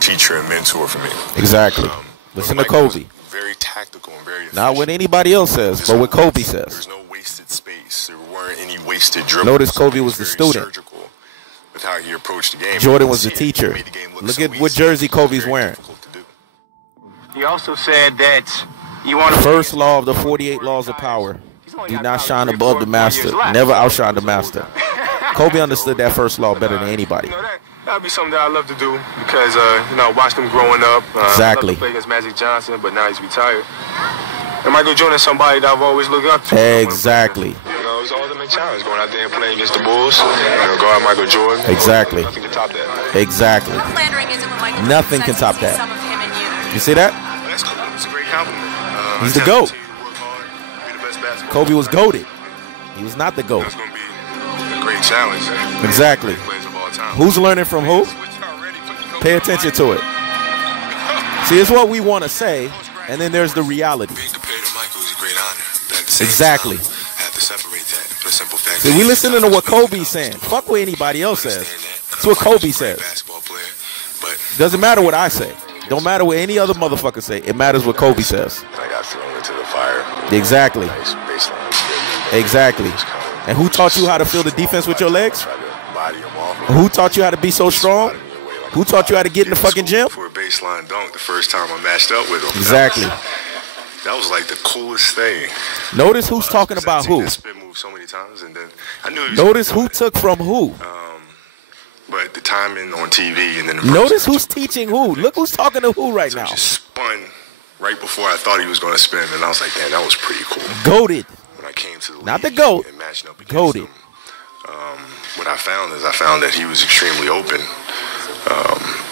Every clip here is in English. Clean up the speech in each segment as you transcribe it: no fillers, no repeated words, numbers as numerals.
teacher and mentor for me. Exactly. Listen to Kobe. Very tactical and very efficient. Not what anybody else says, but what Kobe says. There's no wasted space. There weren't any wasted dribbles. Notice Kobe was the student. With how he approached the game. Jordan was the teacher. Look at what jersey Kobe's wearing. He also said that you want to. First law of the 48 laws of power. Do not shine above the master. Never outshine the master. Kobe understood that first law better than anybody. That'd be something that I love to do because, I watched him growing up. Exactly. I loved to play against Magic Johnson, but now he's retired. And Michael Jordan is somebody that I've always looked up to. Exactly. It's the ultimate challenge going out there and playing against the Bulls. Guard Michael Jordan. Exactly. Nothing can top that. Exactly. Nothing can top that. You see that? That's cool. It's a great compliment. He's the GOAT. Kobe was GOATed. He was not the GOAT. That's going to be a great challenge. Exactly. Who's learning from who? Pay attention to it. See, it's what we want to say, and then there's the reality. Being compared to Michael is a great honor. But at the same Exactly. time, I have to separate that for the simple fact See, we listening to what Kobe's saying. Fuck what anybody else says. That's what Kobe says. Doesn't matter what I say. Don't matter what any other motherfucker say. It matters what Kobe says. I got thrown into the fire. Exactly. Nice baseline. Exactly. And who taught you how to feel the defense with your legs? Who taught you how to be so strong? Who taught you how to get in the fucking gym? For a baseline dunk the first time I matched up with him. Exactly. That was like the coolest thing. Notice who's talking about who. Spin move so many times, and then I knew. Notice who took from who. But the timing on TV, and then the notice who's teaching who. Look who's talking to who right now. Just spun right before I thought he was going to spin, and I was like, "Damn, that was pretty cool." Goated. When I came to the not the GOAT. Goated. What I found that he was extremely open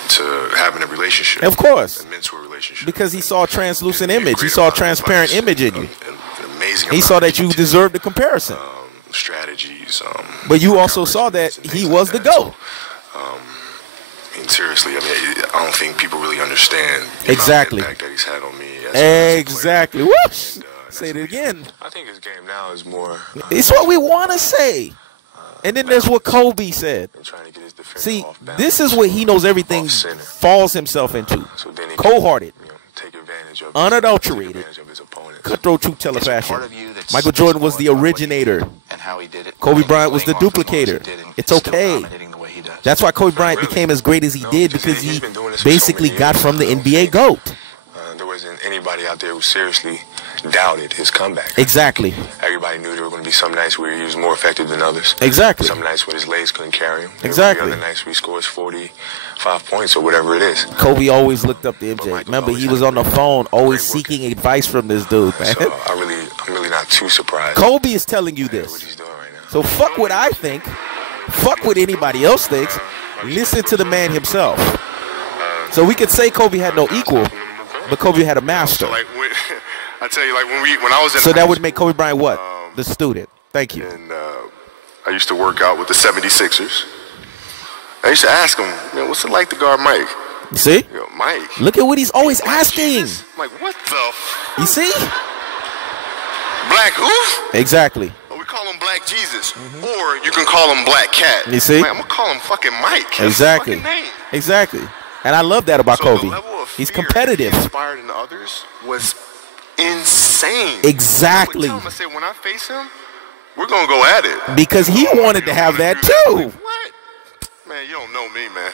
to having a relationship. Of course. A mentor relationship. Because he saw a translucent image. He saw a transparent image in you. An amazing. He saw that you deserved the comparison. Strategies. But you also saw that he was the GOAT. I mean, seriously, I don't think people really understand the impact that he's had on me. Exactly. Whoosh. Say it again. I think his game now is more. It's what we want to say. And then there's what Kobe said. See, this is what he knows everything falls himself into. Cold-hearted, unadulterated, cutthroat truth teller fashion. Michael Jordan was the originator. Kobe Bryant was the duplicator. It's okay. That's why Kobe Bryant became as great as he did, because he basically got from the NBA GOAT. There wasn't anybody out there who seriously doubted his comeback. Exactly. Everybody knew there were going to be some nights where he was more effective than others. Exactly. Some nights when his legs couldn't carry him. Exactly. Other nights where he scores 45 points or whatever it is. Kobe always looked up to MJ. Remember, he was on the phone always seeking advice from this dude, man. So I'm really not too surprised. Kobe is telling you this. What he's doing right now. So fuck what I think. Fuck what anybody else thinks. Listen to the man himself. So we could say Kobe had no equal, but Kobe had a master. So I tell you, like when I was in so that would make Kobe Bryant what? The student. Thank you. And I used to work out with the 76ers. I used to ask him, man, what's it like to guard Mike? You see? Yo, Mike. Look at what he's always asking. I'm like, what the? You see? Black who? Exactly. We call him Black Jesus, or you can call him Black Cat. You see? Like, I'm gonna call him fucking Mike. Exactly. That's his fucking name. Exactly. And I love that about Kobe. He's competitive. Inspired in others was insane. Exactly. I said, when I face him, we're gonna go at it. Because he wanted to have that too. Like, what? Man, you don't know me, man.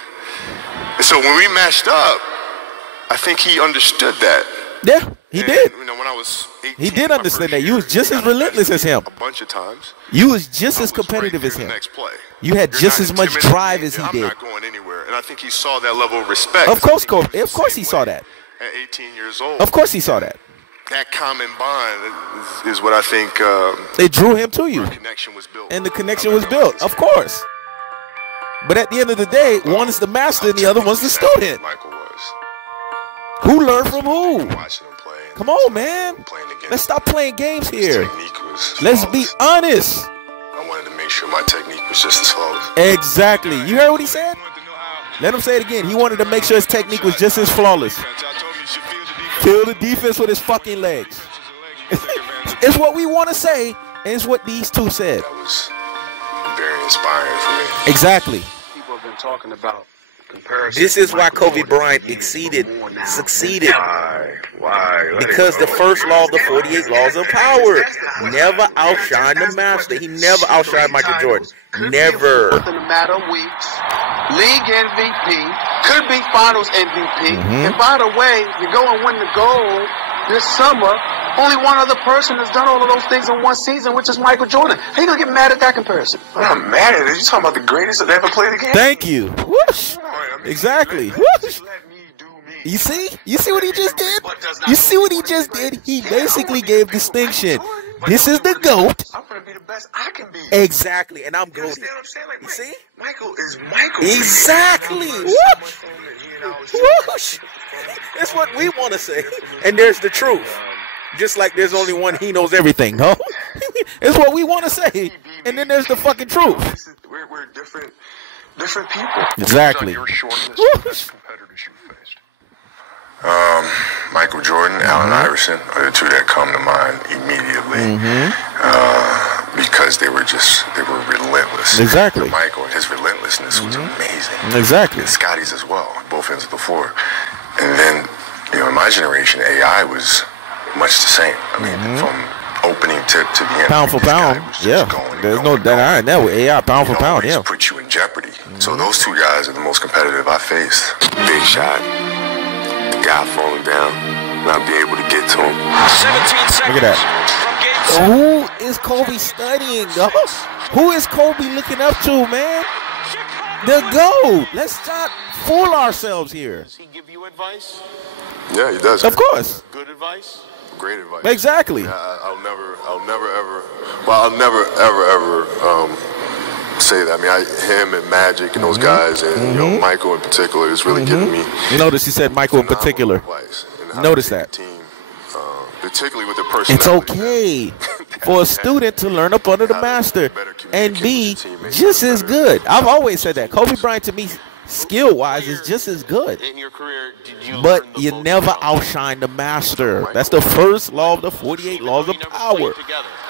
And so when we matched up, I think he understood that. Yeah, he did. You know, when I was 18, he did understand that. You was just as relentless as him. A bunch of times. You was just as competitive as him. You had just as much drive as he did. I'm not going anywhere, and I think he saw that level of respect. Of course, Kobe. Of course, he saw that. At 18 years old. Of course, he saw that. That common bond is what I think. It drew him to you. The connection was built. And the connection was built. Of course. But at the end of the day, one is the master and the other one's the student. Michael was. Who learned from who? Watching him play. Come on, man. Let's stop playing games here. Let's be honest. I wanted to make sure my technique was just as flawless. Exactly. You heard what he said? Let him say it again. He wanted to make sure his technique was just as flawless. Kill the defense with his fucking legs. It's what we want to say, and it's what these two said. That was very inspiring for me. Exactly. People have been talking about This is why Kobe Bryant succeeded. Why? Because the first law of the 48 laws of power. Never outshine the master. He never outshined Michael Jordan. Never. Within a matter of weeks. League MVP. Could be finals MVP. And by the way, you go and win the gold this summer. Only one other person has done all of those things in one season, which is Michael Jordan. How you going to get mad at that comparison? I'm not mad at it. You're talking about the greatest that ever played the game. Thank you. Whoosh. Exactly. Whoosh. You see? You see what he just did? You see what he just did? He basically gave distinction. This is the GOAT. I'm going to be the best I can be. Exactly. And I'm GOAT. You see? Michael is Michael. Exactly. Whoosh. Whoosh. That's what we want to say. And there's the truth. Just like there's only one He Knows Everything, no? It's what we want to say. And then there's the fucking truth. We're different people. Exactly. Michael Jordan, Allen Iverson are the two that come to mind immediately. Because they were relentless. Exactly. Michael, his relentlessness was amazing. Exactly. And Scotty's as well, both ends of the floor. And then, in my generation, AI was much the same. I mean, from opening tip to the end. Pound for pound, yeah. There's no denying that with AI, pound for pound, yeah. Put you in jeopardy. So those two guys are the most competitive I faced. Big shot. The guy falling down, not be able to get to him. 17 seconds. Look at that. Who is Kobe studying, though? Who is Kobe looking up to, man? The GOAT. Let's not fool ourselves here. Does he give you advice? Yeah, he does. Of course. Good advice? Great advice. Exactly. Yeah, I'll never ever say that. I mean, him and Magic and those guys, and Michael in particular, is really giving me. Notice he said Michael in particular. Notice that. Team, particularly with the personality. It's okay for a student to learn up under the master and be just as good. I've always said that. Kobe Bryant, to me, skill-wise, is just as good. In your career, did you but you never outshine the master. That's the first law of the 48 laws of power.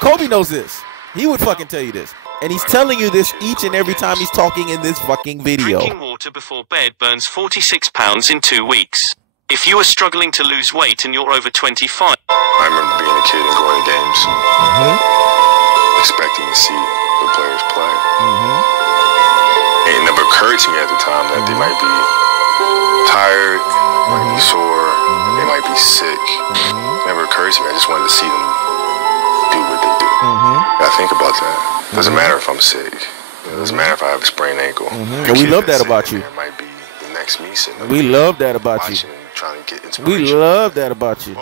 Kobe knows this. He would fucking tell you this. And he's telling you this each and every time he's talking in this fucking video. Drinking water before bed burns 46 pounds in 2 weeks. If you are struggling to lose weight and you're over 25. I remember being a kid and going to games, expecting to see the players play. It never occurred to me at the time that they might be tired, might be sore, they might be sick. It never occurred to me. I just wanted to see them do what they do. I think about that. Doesn't matter if I'm sick. It doesn't matter if I have a sprained ankle. And we love that about you. It might be the next me sitting there. We love that about you. Trying to get inspiration. We love that about you.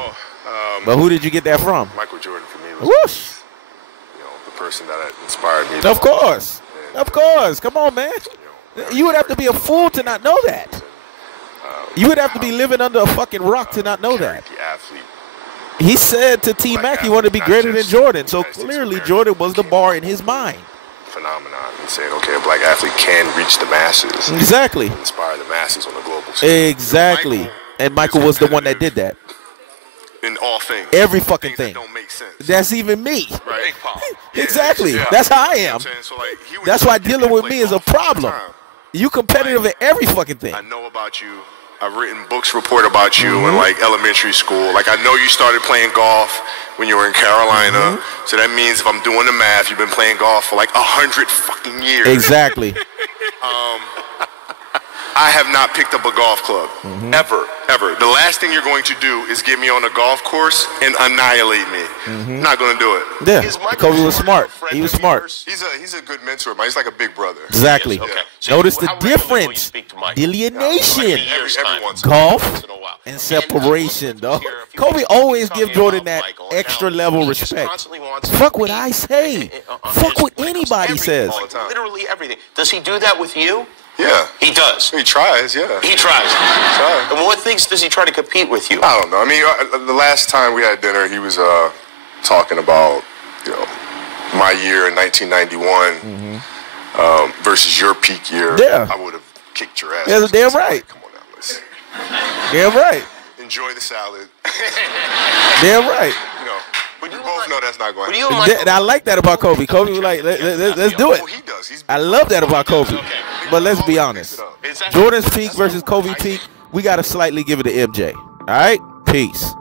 But who did you get that from? Michael Jordan for me was Whoosh. The person that inspired me. Of course. Of course. Come on, man. You would have to be a fool to not know that. You would have to be living under a fucking rock to not know that. He said to T-Mac he wanted to be greater than Jordan. So clearly Jordan was the bar in his mind. Phenomenon and saying, okay, a black athlete can reach the masses. Exactly. Inspire the masses on the global stage. Exactly. And Michael was the one that did that. In all things. Every fucking thing. That don't make sense. That's even me. Right. Exactly. That's how I am. That's why dealing with me is a problem. You competitive at every fucking thing. I know about you. I've written books report about you in like elementary school. Like I know you started playing golf when you were in Carolina. So that means if I'm doing the math, you've been playing golf for like 100 fucking years. Exactly. I have not picked up a golf club. Ever. The last thing you're going to do is get me on a golf course and annihilate me. Not going to do it. Yeah. Kobe was smart. He was smart. He's a good mentor, man. He's like a big brother. Exactly. Okay. So notice the difference. Delineation. Golf and separation, dog. Kobe always give Jordan that extra level respect. Fuck what I say. Fuck what anybody says. Literally everything. Does he do that with you? Yeah. He does. He tries, yeah. He tries. And what things does he try to compete with you? I don't know. I mean, the last time we had dinner, he was talking about, my year in 1991 versus your peak year. Yeah. I would have kicked your ass. Yeah, damn right. Come on now, listen. Damn right. Enjoy the salad. Damn right. But you both know that's not going to happen. I like that about Kobe. Kobe was like, let's do it. He does. I love that about Kobe. But let's be honest. Jordan's peak versus Kobe peak, we got to slightly give it to MJ. All right? Peace.